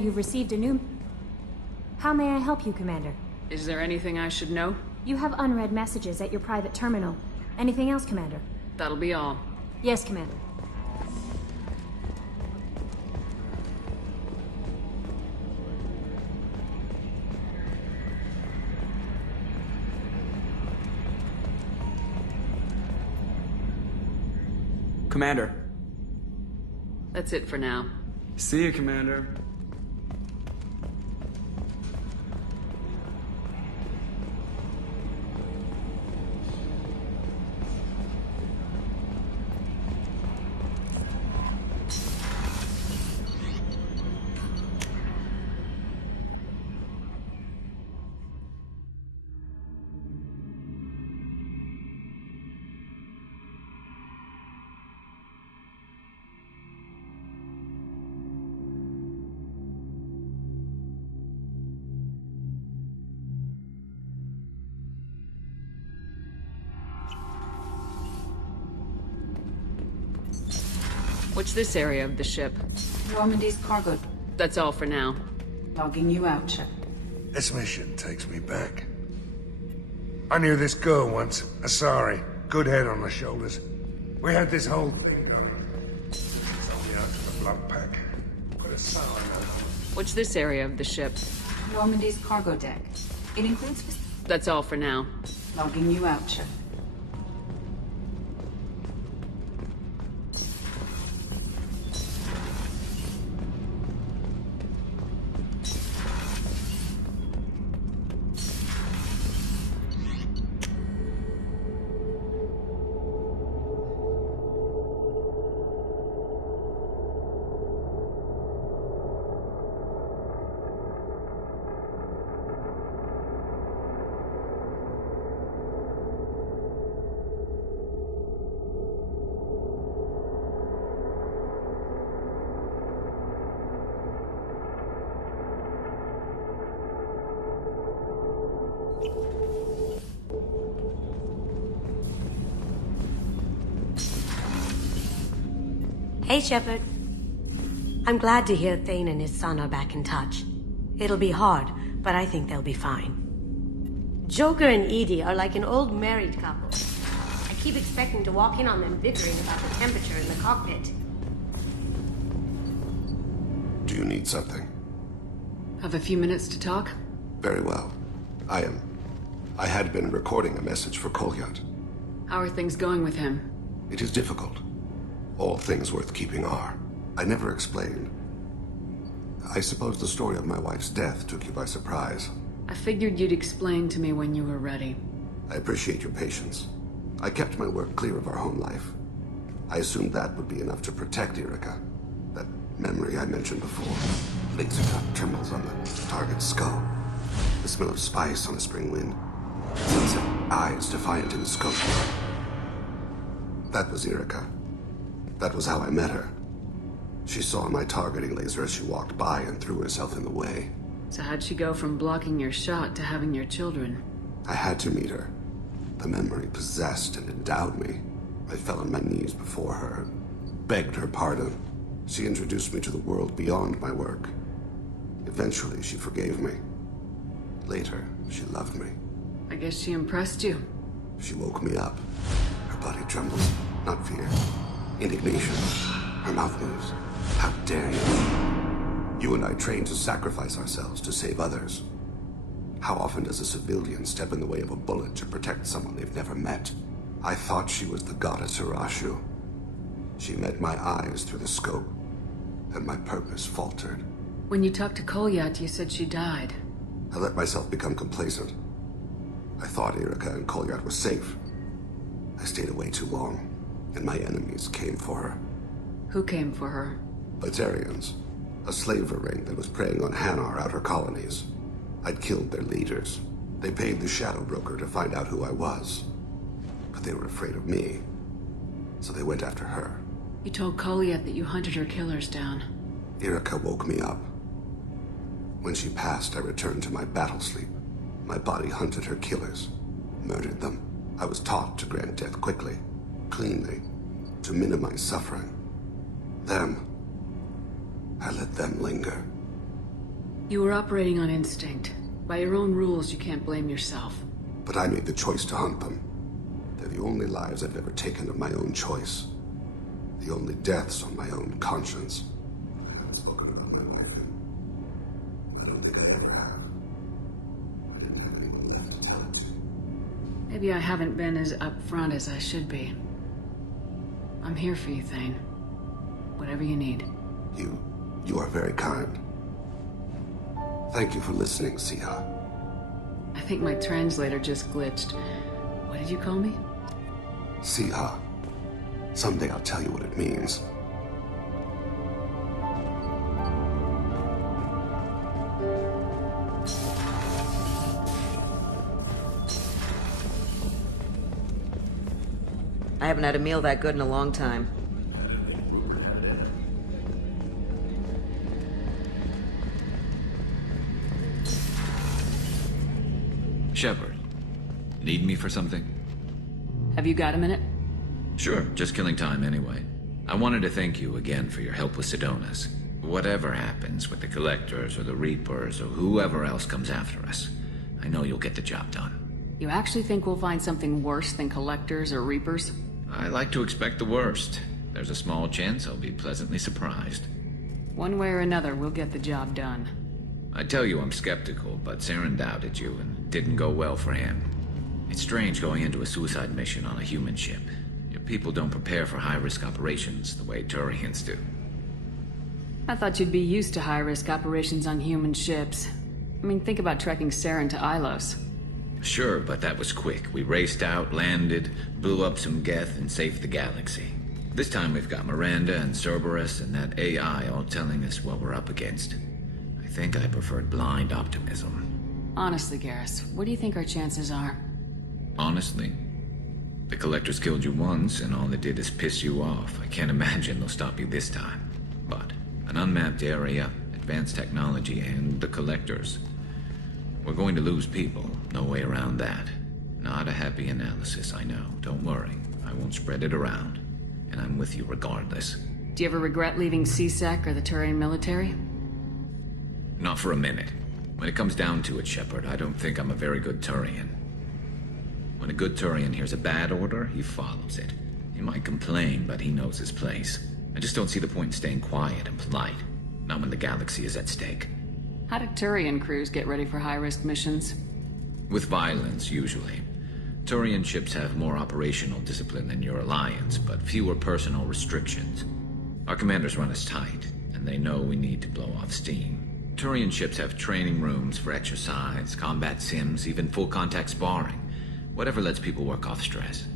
you've received a new... How may I help you, Commander? Is there anything I should know? You have unread messages at your private terminal. Anything else, Commander? That'll be all. Yes, Commander. Commander. That's it for now. See you, Commander. What's this area of the ship? Normandy's cargo. That's all for now. Logging you out, Shep. This mission takes me back. I knew this girl once, Asari. Good head on her shoulders. We had this whole thing done. Sold me out to the blood pack. Put a sour note. What's this area of the ship? Normandy's cargo deck. It includes... That's all for now. Logging you out, Shep. Hey, Shepard. I'm glad to hear Thane and his son are back in touch. It'll be hard, but I think they'll be fine. Joker and Edie are like an old married couple. I keep expecting to walk in on them bickering about the temperature in the cockpit. Do you need something? Have a few minutes to talk? Very well. I had been recording a message for Kolyat. How are things going with him? It is difficult. All things worth keeping are. I never explained. I suppose the story of my wife's death took you by surprise. I figured you'd explain to me when you were ready. I appreciate your patience. I kept my work clear of our home life. I assumed that would be enough to protect Erica. That memory I mentioned before. Laser cut trembles on the target's skull. The smell of spice on a spring wind. Sunset eyes defiant in the scope. That was Erica. That was how I met her. She saw my targeting laser as she walked by and threw herself in the way. So how'd she go from blocking your shot to having your children? I had to meet her. The memory possessed and endowed me. I fell on my knees before her, begged her pardon. She introduced me to the world beyond my work. Eventually, she forgave me. Later, she loved me. I guess she impressed you. She woke me up. Her body trembles, not fear. Indignation. Her mouth moves. How dare you? You and I trained to sacrifice ourselves to save others. How often does a civilian step in the way of a bullet to protect someone they've never met? I thought she was the goddess Hirashu. She met my eyes through the scope, and my purpose faltered. When you talked to Kolyat, you said she died. I let myself become complacent. I thought Erica and Kolyat were safe. I stayed away too long. And my enemies came for her. Who came for her? Batarians. A slaver ring that was preying on Hanar outer colonies. I'd killed their leaders. They paid the Shadow Broker to find out who I was. But they were afraid of me. So they went after her. You told Kolyat that you hunted her killers down. Erica woke me up. When she passed, I returned to my battle sleep. My body hunted her killers. Murdered them. I was taught to grant death quickly. Cleanly, to minimize suffering. I let them linger. You were operating on instinct. By your own rules, you can't blame yourself. But I made the choice to hunt them. They're the only lives I've ever taken of my own choice. The only deaths on my own conscience. I haven't spoken about my wife, and I don't think I ever have. I didn't have anyone left to tell it to. Maybe I haven't been as upfront as I should be. I'm here for you, Thane. Whatever you need. You are very kind. Thank you for listening, Siha. I think my translator just glitched. What did you call me? Siha. Someday I'll tell you what it means. I haven't had a meal that good in a long time. Shepard, need me for something? Have you got a minute? Sure, just killing time anyway. I wanted to thank you again for your help with Sedonis. Whatever happens with the Collectors or the Reapers or whoever else comes after us, I know you'll get the job done. You actually think we'll find something worse than Collectors or Reapers? I like to expect the worst. There's a small chance I'll be pleasantly surprised. One way or another, we'll get the job done. I tell you I'm skeptical, but Saren doubted you and it didn't go well for him. It's strange going into a suicide mission on a human ship. Your people don't prepare for high-risk operations the way Turians do. I thought you'd be used to high-risk operations on human ships. I mean, think about trekking Saren to Ilos. Sure, but that was quick. We raced out, landed, blew up some Geth, and saved the galaxy. This time we've got Miranda and Cerberus and that AI all telling us what we're up against. I think I preferred blind optimism. Honestly, Garrus, what do you think our chances are? Honestly, the Collectors killed you once, and all they did is piss you off. I can't imagine they'll stop you this time. But an unmapped area, advanced technology, and the Collectors. We're going to lose people. No way around that. Not a happy analysis, I know. Don't worry. I won't spread it around. And I'm with you regardless. Do you ever regret leaving CSEC or the Turian military? Not for a minute. When it comes down to it, Shepard, I don't think I'm a very good Turian. When a good Turian hears a bad order, he follows it. He might complain, but he knows his place. I just don't see the point in staying quiet and polite. Not when the galaxy is at stake. How do Turian crews get ready for high-risk missions? With violence, usually. Turian ships have more operational discipline than your alliance, but fewer personal restrictions. Our commanders run us tight, and they know we need to blow off steam. Turian ships have training rooms for exercise, combat sims, even full-contact sparring. Whatever lets people work off stress.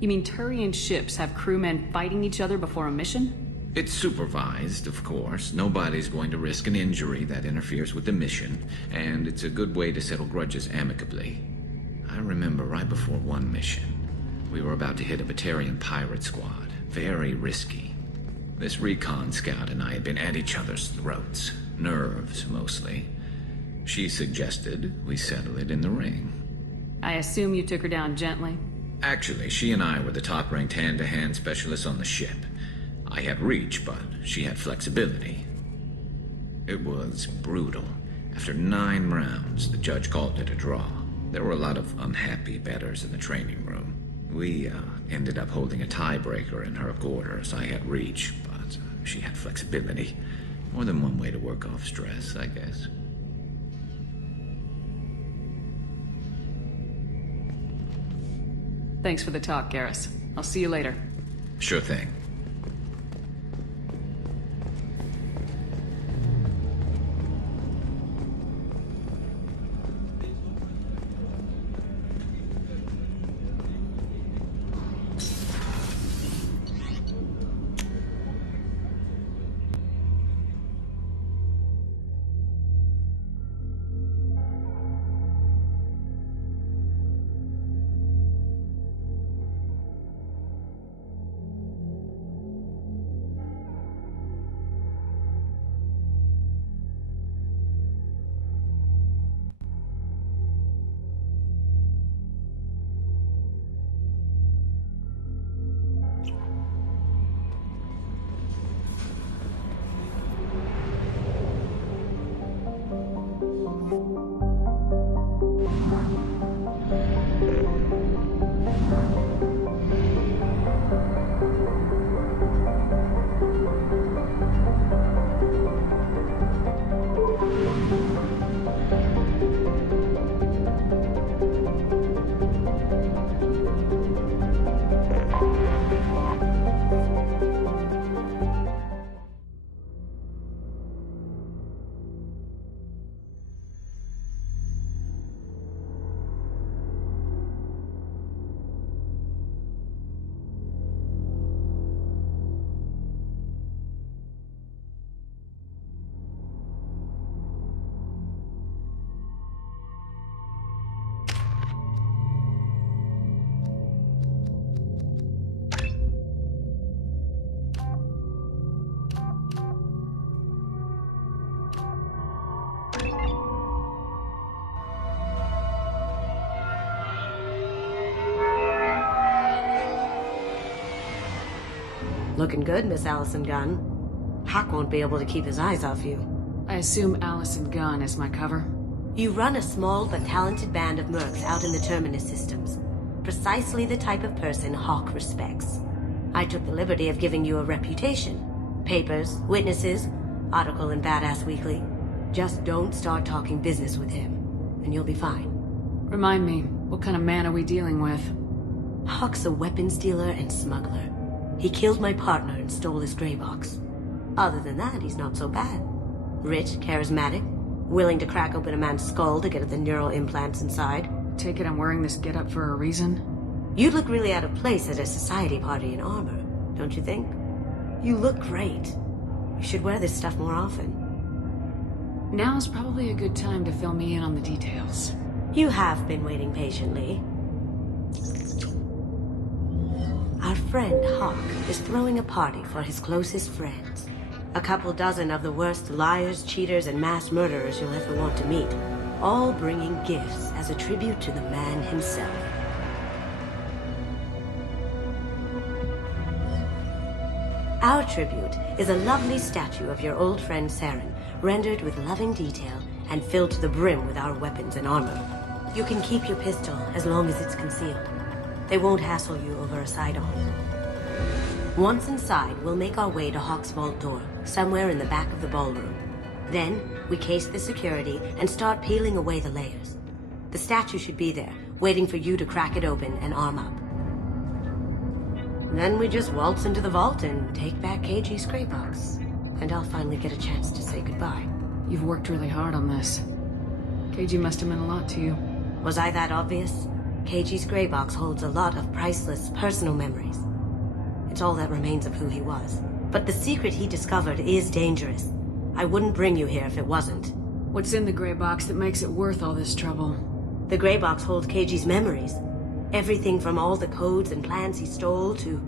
You mean Turian ships have crewmen fighting each other before a mission? It's supervised, of course. Nobody's going to risk an injury that interferes with the mission, and it's a good way to settle grudges amicably. I remember right before one mission, we were about to hit a Batarian pirate squad. Very risky. This recon scout and I had been at each other's throats. Nerves, mostly. She suggested we settle it in the ring. I assume you took her down gently? Actually, she and I were the top-ranked hand-to-hand specialists on the ship. I had reach, but she had flexibility. It was brutal. After 9 rounds, the judge called it a draw. There were a lot of unhappy bettors in the training room. We ended up holding a tiebreaker in her quarters. I had reach, but she had flexibility. More than one way to work off stress, I guess. Thanks for the talk, Garrus. I'll see you later. Sure thing. Looking good, Miss Allison Gunn. Hawk won't be able to keep his eyes off you. I assume Allison Gunn is my cover? You run a small but talented band of mercs out in the Terminus systems. Precisely the type of person Hawk respects. I took the liberty of giving you a reputation. Papers, witnesses, article in Badass Weekly. Just don't start talking business with him, and you'll be fine. Remind me, what kind of man are we dealing with? Hawk's a weapons dealer and smuggler. He killed my partner and stole his gray box. Other than that, he's not so bad. Rich, charismatic, willing to crack open a man's skull to get at the neural implants inside. Take it I'm wearing this getup for a reason? You'd look really out of place at a society party in armor, don't you think? You look great. You should wear this stuff more often. Now's probably a good time to fill me in on the details. You have been waiting patiently. Our friend Hawk is throwing a party for his closest friends. A couple dozen of the worst liars, cheaters, and mass murderers you'll ever want to meet. All bringing gifts as a tribute to the man himself. Our tribute is a lovely statue of your old friend Saren, rendered with loving detail and filled to the brim with our weapons and armor. You can keep your pistol as long as it's concealed. They won't hassle you over a sidearm. Once inside, we'll make our way to Hawk's vault door, somewhere in the back of the ballroom. Then, we case the security and start peeling away the layers. The statue should be there, waiting for you to crack it open and arm up. Then we just waltz into the vault and take back KG's gray box. And I'll finally get a chance to say goodbye. You've worked really hard on this. KG must have meant a lot to you. Was I that obvious? KG's gray box holds a lot of priceless personal memories. It's all that remains of who he was. But the secret he discovered is dangerous. I wouldn't bring you here if it wasn't. What's in the gray box that makes it worth all this trouble? The gray box holds KG's memories. Everything from all the codes and plans he stole to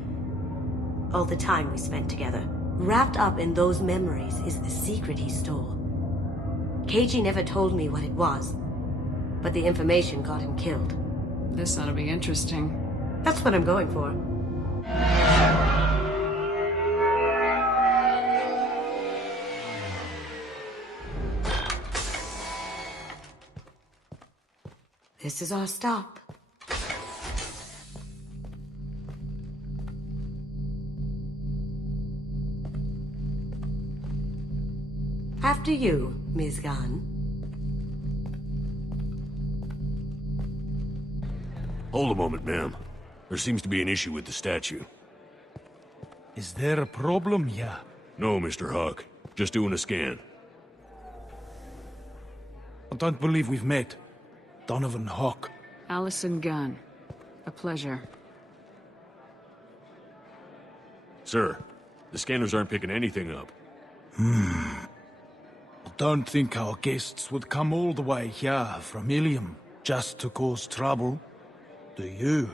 all the time we spent together. Wrapped up in those memories is the secret he stole. KG never told me what it was, but the information got him killed. This ought to be interesting. That's what I'm going for. This is our stop. After you, Ms. Gunn. Hold a moment, ma'am. There seems to be an issue with the statue. Is there a problem here? No, Mr. Hawk. Just doing a scan. I don't believe we've met. Donovan Hawk. Allison Gunn. A pleasure. Sir, the scanners aren't picking anything up. I don't think our guests would come all the way here from Ilium just to cause trouble. Do you?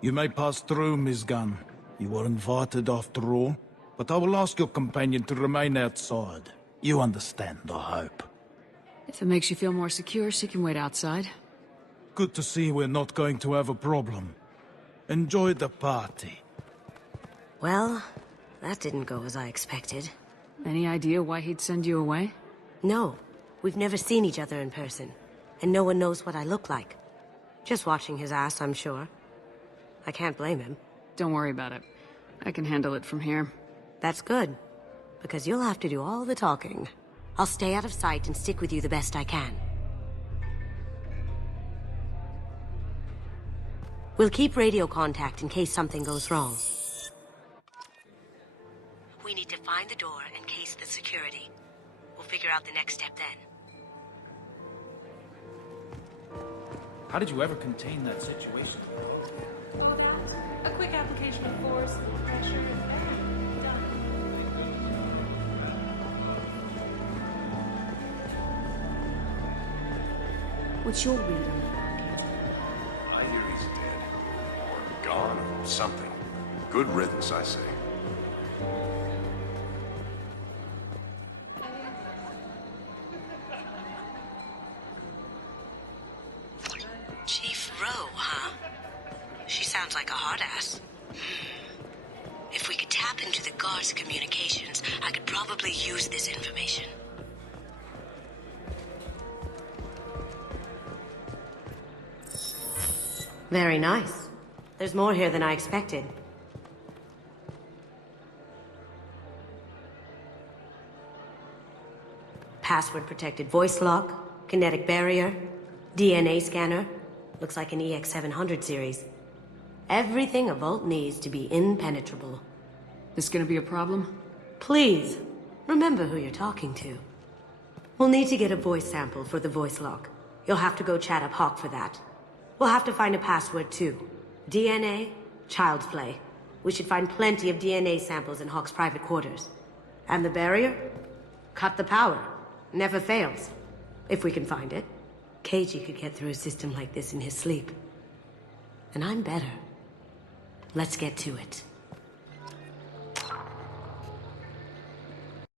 You may pass through, Ms. Gunn. You were invited after all. But I will ask your companion to remain outside. You understand, I hope. If it makes you feel more secure, she can wait outside. Good to see we're not going to have a problem. Enjoy the party. Well, that didn't go as I expected. Any idea why he'd send you away? No. We've never seen each other in person. And no one knows what I look like. Just watching his ass, I'm sure. I can't blame him. Don't worry about it. I can handle it from here. That's good. Because you'll have to do all the talking. I'll stay out of sight and stick with you the best I can. We'll keep radio contact in case something goes wrong. We need to find the door and case the security. We'll figure out the next step then. How did you ever contain that situation? A quick application of force and pressure. Done. What's your reading? I hear he's dead. Or gone, or something. Good riddance, I say. Chief Rowe, huh? She sounds sounds like a hard ass. If we could tap into the guard's communications, I could probably use this information. Very nice. There's more here than I expected. Password-protected voice lock, kinetic barrier, DNA scanner. Looks like an EX700 series. Everything a vault needs to be impenetrable. This gonna be a problem? Please, remember who you're talking to. We'll need to get a voice sample for the voice lock. You'll have to go chat up Hawk for that. We'll have to find a password too. DNA, child's play. We should find plenty of DNA samples in Hawk's private quarters. And the barrier? Cut the power. Never fails. If we can find it. KG could get through a system like this in his sleep. And I'm better. Let's get to it.